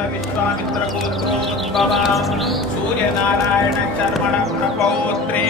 विश्वामित्र गोत्रोद्भवां सूर्यनारायण चर्मण प्रपौत्रे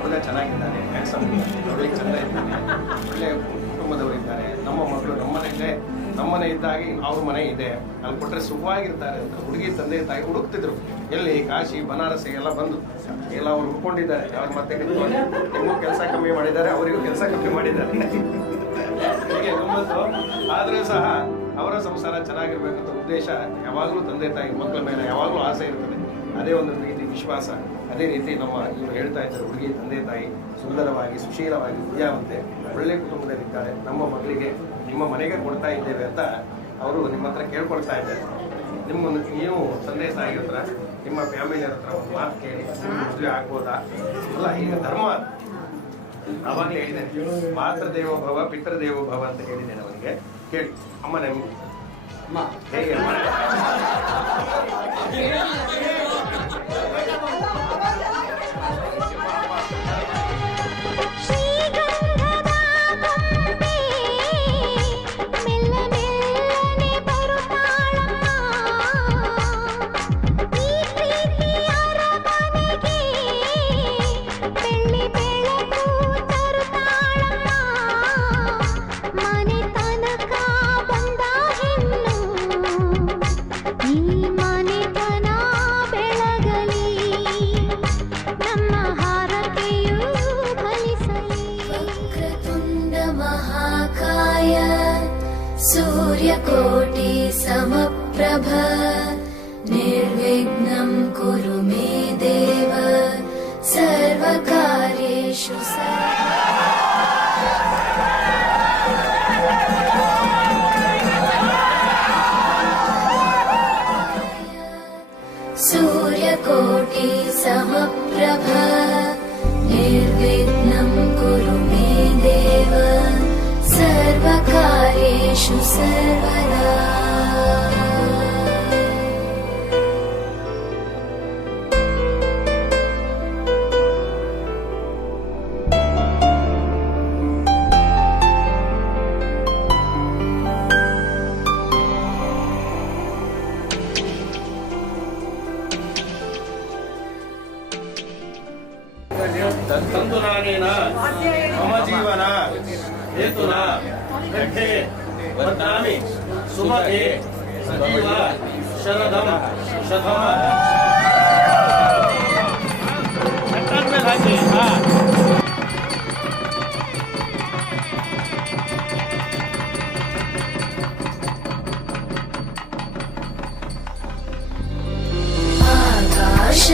ಹುಡುಗ ಚೆನ್ನಾಗಿದ್ದಾನೆ, ನೋಡ್ಲಿಕ್ಕೆ ಚಂದ ಇದ್ದಾನೆ, ಒಳ್ಳೆ ಕುಟುಂಬದವರಿದ್ದಾರೆ, ನಮ್ಮ ಮಕ್ಕಳು ನಮ್ಮನೆ ಇದ್ದಾಗಿ ಅವ್ರ ಮನೆ ಇದೆ, ಅಲ್ಲಿ ಕೊಟ್ಟರೆ ಸುಖವಾಗಿರ್ತಾರೆ ಅಂತ ಹುಡುಗಿ ತಂದೆ ತಾಯಿ ಹುಡುಕ್ತಿದ್ರು. ಎಲ್ಲಿ ಕಾಶಿ ಬನಾರಸ್ ಎಲ್ಲ ಬಂದು ಎಲ್ಲ ಅವ್ರು ಹುಡ್ಕೊಂಡಿದ್ದಾರೆ. ಅವ್ರು ಮತ್ತೆ ನಿಮಗೂ ಕೆಲಸ ಕಮ್ಮಿ ಮಾಡಿದ್ದಾರೆ, ಅವರಿಗೂ ಕೆಲಸ ಕಮ್ಮಿ ಮಾಡಿದ್ದಾರೆ. ಹೀಗೆ ಗಮ್ಮತ್ತು. ಆದರೂ ಸಹ ಅವರ ಸಂಸಾರ ಚೆನ್ನಾಗಿರ್ಬೇಕಂತ ಉದ್ದೇಶ ಯಾವಾಗಲೂ ತಂದೆ ತಾಯಿ ಮಕ್ಕಳ ಮೇಲೆ ಯಾವಾಗಲೂ ಆಸೆ ಇರ್ತದೆ. ಅದೇ ಒಂದು ರೀತಿ ವಿಶ್ವಾಸ. ಅದೇ ರೀತಿ ನಮ್ಮ ಇವರು ಹೇಳ್ತಾ ಇದ್ದಾರೆ, ಹುಡುಗಿ ತಂದೆ ತಾಯಿ ಸುಂದರವಾಗಿ ಸುಶೀಲವಾಗಿ ವಿದ್ಯಾವಂತೆ ಒಳ್ಳೆ ಕುಟುಂಬದಲ್ಲಿದ್ದಾರೆ, ನಮ್ಮ ಮಕ್ಕಳಿಗೆ ನಿಮ್ಮ ಮನೆಗೆ ಕೊಡ್ತಾ ಇದ್ದೇವೆ ಅಂತ ಅವರು ನಿಮ್ಮ ಹತ್ರ ಕೇಳ್ಕೊಳ್ತಾ ಇದ್ದಾರೆ. ನೀವು ತಂದೆ ತಾಯಿ ಹತ್ರ ನಿಮ್ಮ ಫ್ಯಾಮಿಲಿಯರ ಹತ್ರ ಒಂದು ಮಾತು ಕೇಳಿ ಮದುವೆ ಆಗ್ಬೋದಾ? ಅಲ್ಲ, ಈಗ ಧರ್ಮ ಅವಾಗಲೇ ಹೇಳಿದ್ದೇನೆ, ಮಾತೃದೇವೋ ಭವ ಪಿತೃದೇವೋ ಭವ ಅಂತ ಹೇಳಿದ್ದೇನೆ ಅವನಿಗೆ. ಕೇಳಿ ಅಮ್ಮ, ಅಮ್ಮ ಹೇಗೆ सूर्यकोटि समप्रभ निर्विघ्नं कुरु मे देव सर्वकार्येषु सूर्यकोटि समप्रभ निर्विघ्नं कुरु मे देव सर्वकार्येषु सर्वदा। तन्तुनानेन मम जीवन हेतुना कंठे वर्धामि सुमते सजीव शरदं शतम्।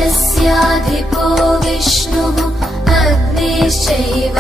आकाशस्याधिपो विष्णुः अग्निश्चैव